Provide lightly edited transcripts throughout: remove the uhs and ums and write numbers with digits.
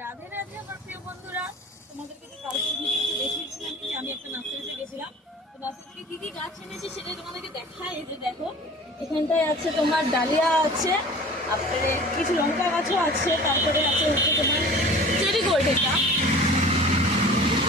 রাধে রাধে আমার প্রিয় বন্ধুরা, তোমাদেরকে যে কালকের ভিডিওতে দেখিয়েছিলাম যে আমি একটা নার্সারিতে গেছিলাম। তো নার্সারি থেকে কি কি গাছ এনেছি সেটাই তোমাদেরকে দেখাই। এই যে দেখো, এখানটায় আছে তোমার ডালিয়া আছে, তারপরে কিছু লঙ্কা গাছও আছে, তারপরে আছে হচ্ছে তোমার চেরি গোল্ড। এটা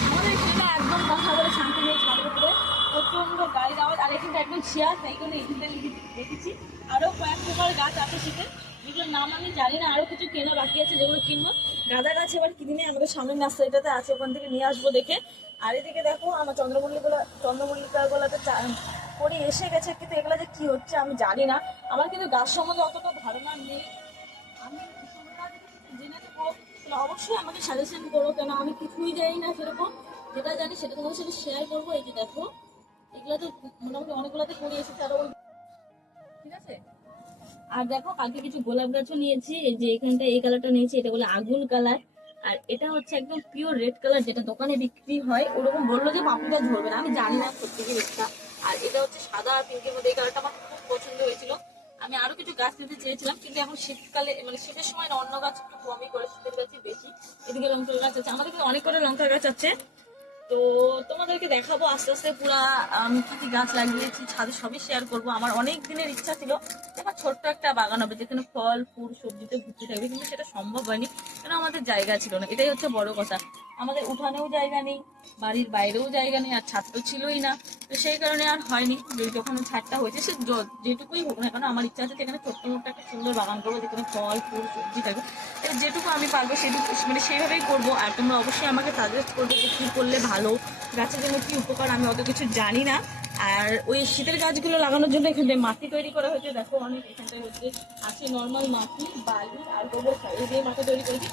আমাদের এখানটা একদম কথা বলে শান্তি নেই, ছাদের উপরে প্রচন্ড গাড়ির আওয়াজ। আর এখানটা একদম শেয়ার, তাই জন্য এখানটা আমি দেখেছি আরো কয়েক প্রকার গাছ আছে শীতের, যেগুলোর নাম আমি জানি না। আরো কিছু কেনা বাকি আছে যেগুলো কিনবো। গাঁদা গাছ এবার কিনে নিয়ে আমাদের সামনের নার্সারিটাতে আছে, ওখান থেকে নিয়ে আসবো দেখে। আর এদিকে দেখো আমার চন্দ্রমল্লিকা গুলাতে করে এসে গেছে, কিন্তু এগুলো যে কি হচ্ছে আমি জানি না। আমার কিন্তু গাছ সম্বন্ধে অতটা ধারণা নেই। আমি তোমরা যদি কিছু জেনে থাকো তাহলে অবশ্যই আমাকে সাজেশন করো, কেন আমি কিছুই জানি না সেরকম। যেটা জানি সেটা তোমাদের সাথে শেয়ার করবো। এই যে দেখো, এগুলো তো মোটামুটি অনেকগুলোতে করে এসেছে আরো, ঠিক আছে। আর দেখো কালকে কিছু গোলাপ গাছও নিয়েছি। এই যে এখানটা এই কালারটা নিয়েছি, এটা বলে আগুন কালার। আর এটা হচ্ছে একদম পিওর রেড কালার, যেটা দোকানে বিক্রি হয়। ওরকম বললো যে পাপড়িটা ঝরবে না, আমি জানি না সত্যি কি মিথ্যা। আর এটা হচ্ছে সাদা আর পিঙ্কের মধ্যে, এই কালারটা আমার খুব পছন্দ হয়েছিল। আমি আরো কিছু গাছ নিতে চেয়েছিলাম, কিন্তু এখন শীতকালে মানে শীতের সময় না, অন্য গাছ একটু কমই করে, শীতের গাছই বেশি। এদিকে লঙ্কার গাছ আছে, আমাদের কিন্তু অনেক করে লঙ্কার গাছ আছে। তো তোমাদেরকে দেখাবো আস্তে আস্তে পুরা কি কি গাছ লাগিয়েছি ছাদে, সবই শেয়ার করবো। আমার অনেক দিনের ইচ্ছা ছিল যে আমার ছোট্ট একটা বাগান হবে, যেখানে ফল ফুল সবজিতে ভর্তি থাকবে, কিন্তু সেটা সম্ভব হয়নি, কেন আমাদের জায়গা ছিল না। এটাই হচ্ছে বড় কথা। আমাদের উঠানেও জায়গা নেই, বাড়ির বাইরেও জায়গা নেই, আর ছাদ তো ছিলই না। তো সেই কারণে আর হয়নি। যখন ছাদটা হয়েছে, সে যেটুকুই হোক না কেন, আমার ইচ্ছা আছে যেখানে ছোট্ট মোট্ট একটা সুন্দর বাগান করবো, যেখানে ফল ফুল সবজি থাকবে। যেটুকু আমি পারবো সেটুকু মানে সেইভাবেই করবো। আর তোমরা অবশ্যই আমাকে সাজেস্ট করবে যে কী করলে ভালো, গাছের জন্য কি উপকার। আমি অত কিছু জানি না। আর ওই শীতের গাছগুলো লাগানোর জন্য এখানে মাটি তৈরি করা হয়েছে, দেখো অনেক। এখানটায় হচ্ছে আছে নর্মাল মাটি, বালি আর গোবর সার, এই দিয়ে মাটি তৈরি করেছি।